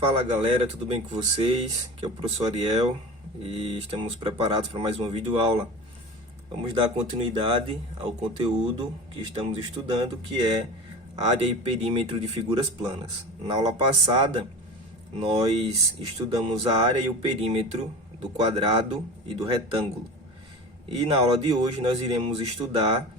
Fala galera, tudo bem com vocês? Aqui é o professor Ariel e estamos preparados para mais uma videoaula. Vamos dar continuidade ao conteúdo que estamos estudando, que é área e perímetro de figuras planas. Na aula passada, nós estudamos a área e o perímetro do quadrado e do retângulo. E na aula de hoje nós iremos estudar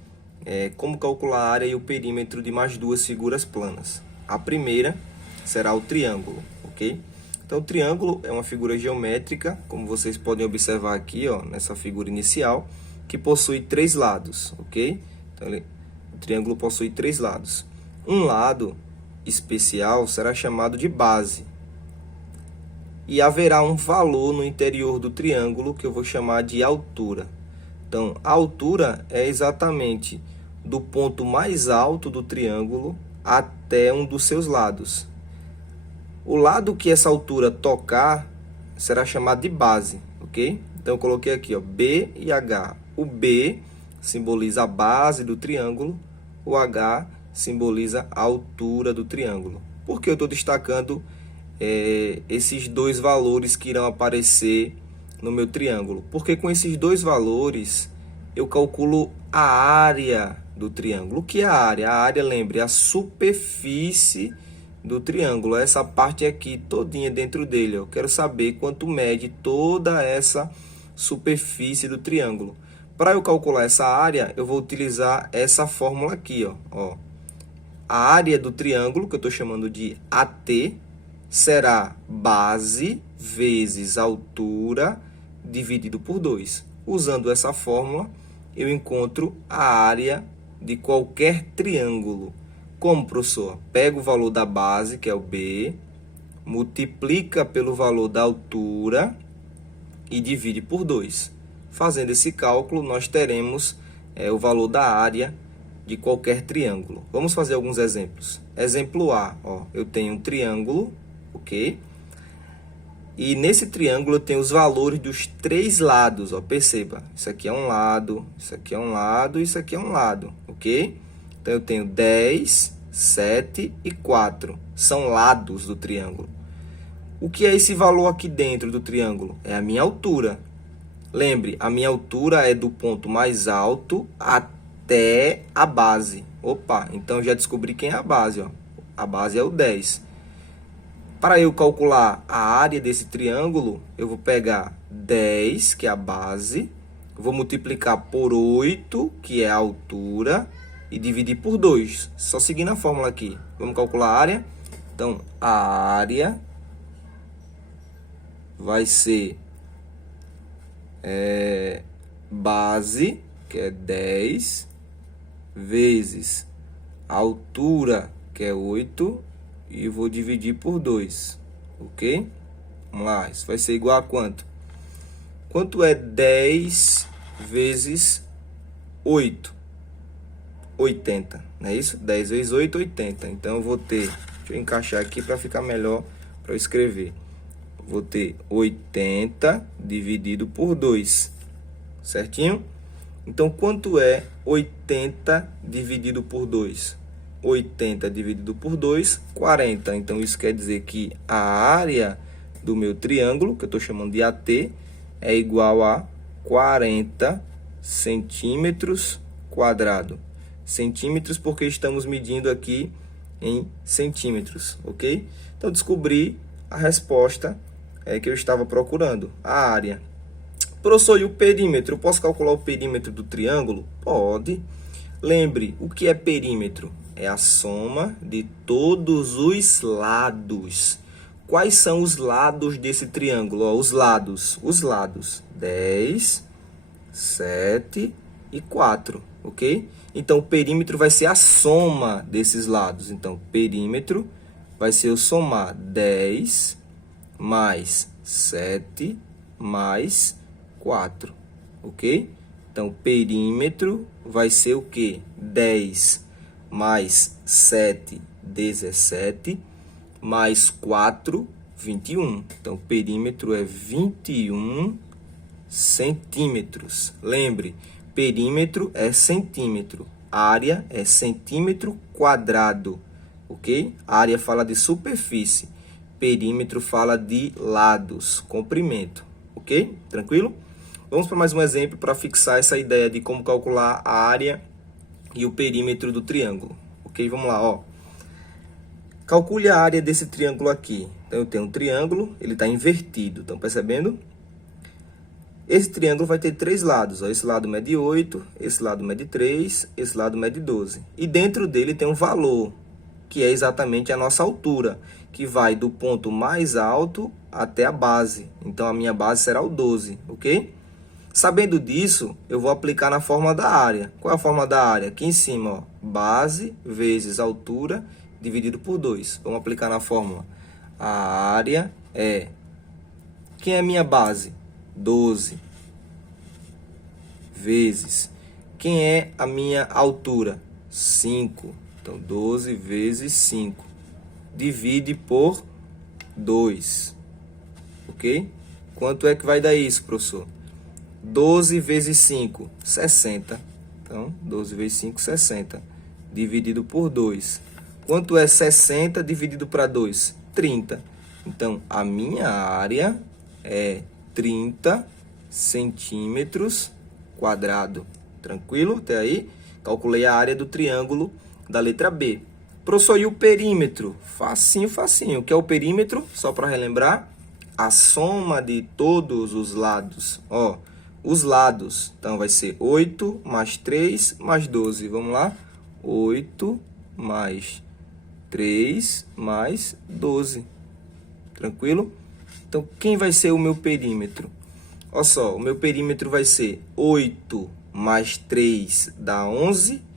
como calcular a área e o perímetro de mais duas figuras planas. A primeira será o triângulo, ok? Então, o triângulo é uma figura geométrica, como vocês podem observar aqui, ó, nessa figura inicial, que possui três lados, ok? Então, o triângulo possui três lados. Um lado especial será chamado de base. E haverá um valor no interior do triângulo que eu vou chamar de altura. Então, a altura é exatamente do ponto mais alto do triângulo até um dos seus lados. O lado que essa altura tocar será chamado de base, ok? Então, eu coloquei aqui, ó, B e H. O B simboliza a base do triângulo, o H simboliza a altura do triângulo. Por que eu estou destacando esses dois valores que irão aparecer no meu triângulo? Porque com esses dois valores eu calculo a área do triângulo. O que é a área? A área, lembre, é a superfície do triângulo, essa parte aqui todinha dentro dele. Eu quero saber quanto mede toda essa superfície do triângulo. Para eu calcular essa área, eu vou utilizar essa fórmula aqui, ó. A área do triângulo, que eu estou chamando de AT, será base vezes altura dividido por 2. Usando essa fórmula, eu encontro a área de qualquer triângulo. Como, professor? Pega o valor da base, que é o B, multiplica pelo valor da altura e divide por 2. Fazendo esse cálculo, nós teremos o valor da área de qualquer triângulo. Vamos fazer alguns exemplos. Exemplo A, ó, eu tenho um triângulo, ok? E nesse triângulo eu tenho os valores dos três lados, ó, perceba. Isso aqui é um lado, isso aqui é um lado, isso aqui é um lado, ok? Então, eu tenho 10, 7 e 4. São lados do triângulo. O que é esse valor aqui dentro do triângulo? É a minha altura. Lembre, a minha altura é do ponto mais alto até a base. Opa, então já descobri quem é a base, ó. A base é o 10. Para eu calcular a área desse triângulo, eu vou pegar 10, que é a base, vou multiplicar por 8, que é a altura, e dividir por 2. Só seguindo a fórmula aqui. Vamos calcular a área. Então, a área vai ser base, que é 10, vezes a altura, que é 8, e vou dividir por 2. Ok? Vamos lá. Isso vai ser igual a quanto? Quanto é 10 vezes 8? 80, não é isso? 10 vezes 8, 80. Então, eu vou ter... Deixa eu encaixar aqui para ficar melhor para eu escrever. Vou ter 80 dividido por 2. Certinho? Então, quanto é 80 dividido por 2? 80 dividido por 2, 40. Então, isso quer dizer que a área do meu triângulo, que eu estou chamando de AT, é igual a 40 centímetros quadrados. Centímetros porque estamos medindo aqui em centímetros, ok? Então, descobri a resposta que eu estava procurando, a área. Professor, e o perímetro? Eu posso calcular o perímetro do triângulo? Pode. Lembre, o que é perímetro? É a soma de todos os lados. Quais são os lados desse triângulo? Ó, os lados. 10, 7 e 4, ok? Então, o perímetro vai ser a soma desses lados. Então, perímetro vai ser eu somar 10 mais 7 mais 4, ok? Então, perímetro vai ser o quê? 10 mais 7, 17, mais 4, 21. Então, perímetro é 21 centímetros. Lembre, perímetro é centímetro, área é centímetro quadrado, ok? A área fala de superfície. Perímetro fala de lados, comprimento, ok? Tranquilo? Vamos para mais um exemplo para fixar essa ideia de como calcular a área e o perímetro do triângulo, ok? Vamos lá, ó. Calcule a área desse triângulo aqui. Então, eu tenho um triângulo, ele está invertido, estão percebendo? Esse triângulo vai ter 3 lados, ó. Esse lado mede 8, esse lado mede 3, esse lado mede 12. E dentro dele tem um valor, que é exatamente a nossa altura, que vai do ponto mais alto até a base. Então, a minha base será o 12, ok? Sabendo disso, eu vou aplicar na fórmula da área. Qual é a fórmula da área? Aqui em cima, ó, base vezes altura dividido por 2. Vamos aplicar na fórmula. A área é... Quem é a minha base? 12. Vezes... Quem é a minha altura? 5. Então, 12 vezes 5. Divide por 2. Ok? Quanto é que vai dar isso, professor? 12 vezes 5, 60. Então, 12 vezes 5, 60. Dividido por 2. Quanto é 60 dividido para 2? 30. Então, a minha área é 30 centímetros quadrados. Tranquilo? Até aí? Calculei a área do triângulo da letra B. Professor, e o perímetro? Facinho, facinho. O que é o perímetro? Só para relembrar. A soma de todos os lados. Ó, os lados. Então, vai ser 8 mais 3 mais 12. Vamos lá? 8 mais 3 mais 12. Tranquilo? Então, quem vai ser o meu perímetro? Olha só, o meu perímetro vai ser 8 mais 3 dá 11.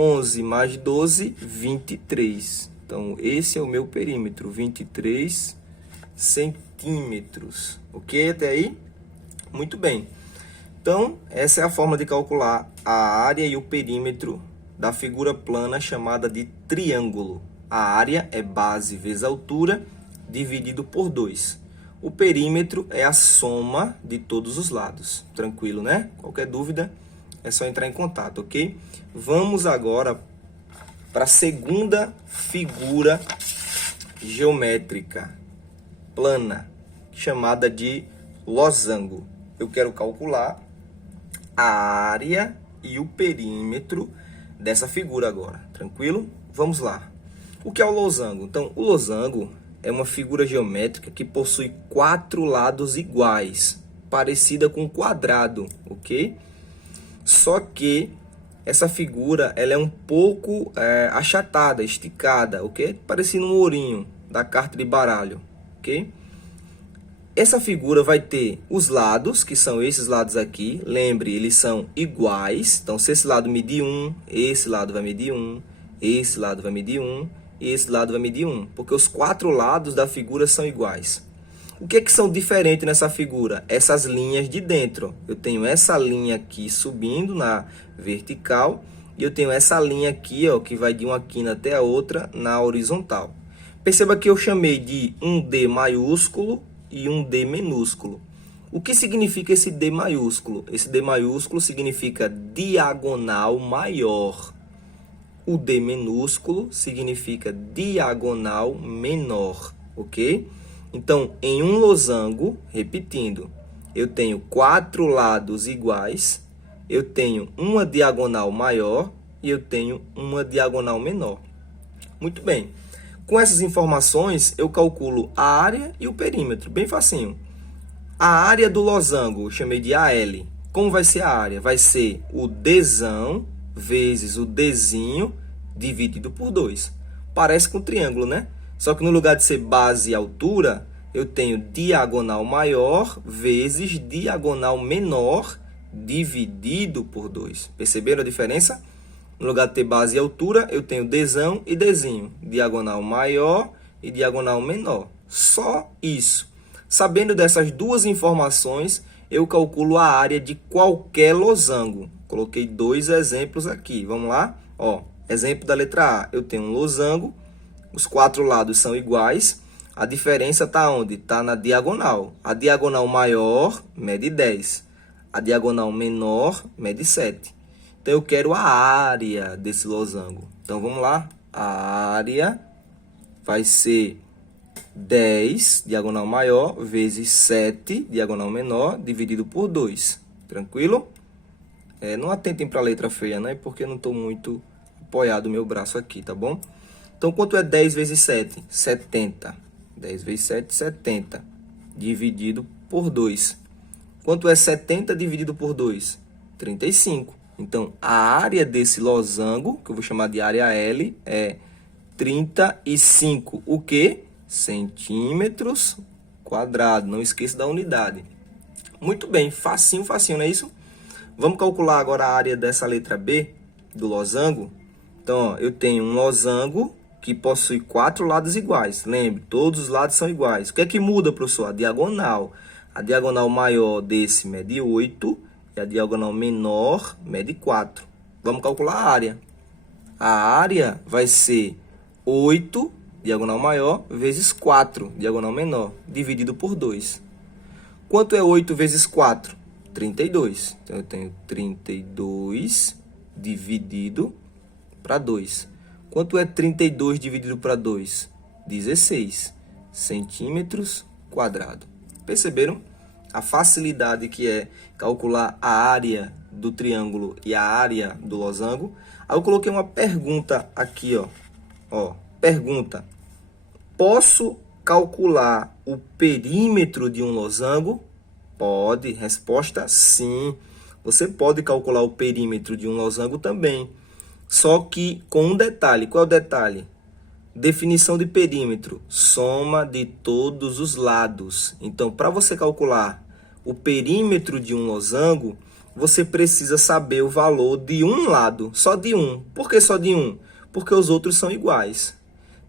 11 mais 12, 23. Então, esse é o meu perímetro, 23 centímetros. Ok? Até aí? Muito bem. Então, essa é a forma de calcular a área e o perímetro da figura plana chamada de triângulo. A área é base vezes altura, dividido por 2. O perímetro é a soma de todos os lados. Tranquilo, né? Qualquer dúvida, é só entrar em contato, ok? Vamos agora para a segunda figura geométrica plana, chamada de losango. Eu quero calcular a área e o perímetro dessa figura agora, tranquilo? Vamos lá. O que é o losango? Então, o losango é uma figura geométrica que possui 4 lados iguais, parecida com um quadrado, ok? Só que essa figura ela é um pouco achatada, esticada, ok? Parecendo um ourinho da carta de baralho, ok? Essa figura vai ter os lados, que são esses lados aqui. Lembre, eles são iguais. Então, se esse lado medir 1, esse lado vai medir 1, esse lado vai medir 1 e esse lado vai medir 1. Porque os 4 lados da figura são iguais. O que é que são diferentes nessa figura? Essas linhas de dentro. Eu tenho essa linha aqui subindo na vertical e eu tenho essa linha aqui, ó, que vai de uma quina até a outra na horizontal. Perceba que eu chamei de um D maiúsculo e um D minúsculo. O que significa esse D maiúsculo? Esse D maiúsculo significa diagonal maior. O D minúsculo significa diagonal menor, ok? Então, em um losango, repetindo, eu tenho 4 lados iguais, eu tenho uma diagonal maior e eu tenho uma diagonal menor. Muito bem. Com essas informações, eu calculo a área e o perímetro, bem facinho. A área do losango, eu chamei de AL. Como vai ser a área? Vai ser o Dzão vezes o Dzinho dividido por 2. Parece com um triângulo, né? Só que no lugar de ser base e altura, eu tenho diagonal maior vezes diagonal menor dividido por 2. Perceberam a diferença? No lugar de ter base e altura, eu tenho Dzão e Dzinho. Diagonal maior e diagonal menor. Só isso. Sabendo dessas duas informações, eu calculo a área de qualquer losango. Coloquei 2 exemplos aqui. Vamos lá? Ó, exemplo da letra A. Eu tenho um losango. Os 4 lados são iguais. A diferença está onde? Está na diagonal. A diagonal maior mede 10. A diagonal menor mede 7. Então, eu quero a área desse losango. Então, vamos lá. A área vai ser 10, diagonal maior, vezes 7, diagonal menor, dividido por 2. Tranquilo? Não atentem para a letra feia, né? Porque eu não estou muito apoiado o meu braço aqui, tá bom? Então, quanto é 10 vezes 7? 70. 10 vezes 7, 70. Dividido por 2. Quanto é 70 dividido por 2? 35. Então, a área desse losango, que eu vou chamar de área L, é 35. O quê? Centímetros quadrados. Não esqueça da unidade. Muito bem, facinho, facinho, não é isso? Vamos calcular agora a área dessa letra B, do losango. Então, ó, eu tenho um losango que possui 4 lados iguais. Lembre, todos os lados são iguais. O que é que muda, professor? A diagonal. A diagonal maior desse mede 8 e a diagonal menor mede 4. Vamos calcular a área. A área vai ser 8, diagonal maior, vezes 4, diagonal menor, dividido por 2. Quanto é 8 vezes 4? 32. Então, eu tenho 32 dividido para 2. Quanto é 32 dividido para 2? 16 centímetros quadrados. Perceberam a facilidade que é calcular a área do triângulo e a área do losango? Aí eu coloquei uma pergunta aqui, ó. Pergunta: posso calcular o perímetro de um losango? Pode. Resposta: sim. Você pode calcular o perímetro de um losango também. Só que com um detalhe. Qual é o detalhe? Definição de perímetro: soma de todos os lados. Então, para você calcular o perímetro de um losango, você precisa saber o valor de um lado, só de um. Por que só de um? Porque os outros são iguais.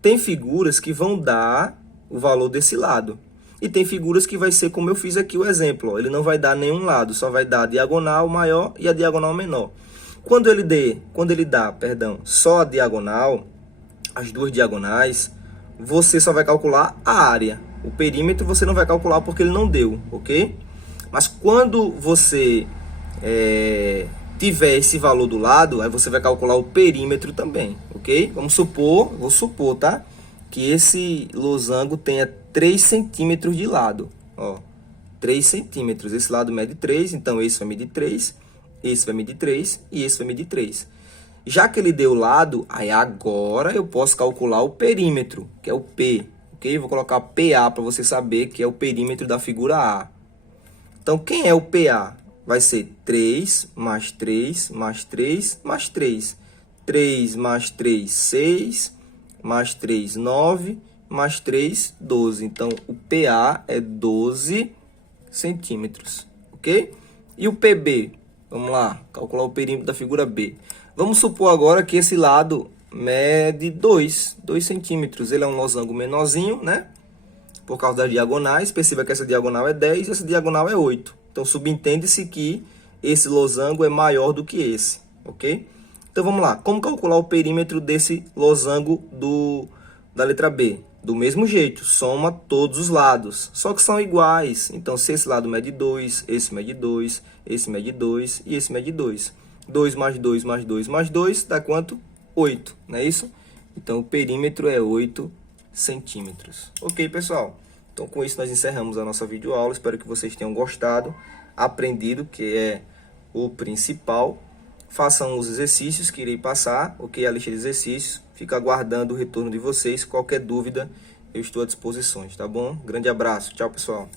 Tem figuras que vão dar o valor desse lado. E tem figuras que vai ser como eu fiz aqui o exemplo. Ó. Ele não vai dar nenhum lado, só vai dar a diagonal maior e a diagonal menor. Quando ele dá, só a diagonal, as duas diagonais, você só vai calcular a área. O perímetro você não vai calcular porque ele não deu, ok? Mas quando você tiver esse valor do lado, aí você vai calcular o perímetro também, ok? Vou supor, tá? Que esse losango tenha 3 centímetros de lado, ó. 3 centímetros, esse lado mede 3, então esse vai medir 3, esse vai medir 3 e esse vai medir 3. Já que ele deu o lado, aí agora eu posso calcular o perímetro, que é o P, ok? Vou colocar PA para você saber que é o perímetro da figura A. Então, quem é o PA? Vai ser 3 mais 3 mais 3 mais 3. 3 mais 3, 6, mais 3, 9, mais 3, 12. Então, o PA é 12 centímetros, ok? E o PB? Vamos lá, calcular o perímetro da figura B. Vamos supor agora que esse lado mede 2 centímetros. Ele é um losango menorzinho, né? Por causa das diagonais. Perceba que essa diagonal é 10 e essa diagonal é 8. Então, subentende-se que esse losango é maior do que esse, ok? Então, vamos lá. Como calcular o perímetro desse losango da letra B? Do mesmo jeito, soma todos os lados, só que são iguais. Então, se esse lado mede 2, esse mede 2, esse mede 2 e esse mede 2. 2 mais 2 mais 2 mais 2 dá quanto? 8, não é isso? Então, o perímetro é 8 centímetros. Ok, pessoal? Então, com isso, nós encerramos a nossa videoaula. Espero que vocês tenham gostado, aprendido, que é o principal. Façam os exercícios que irei passar, ok? A lista de exercícios. Fico aguardando o retorno de vocês. Qualquer dúvida, eu estou à disposição, tá bom? Grande abraço. Tchau, pessoal.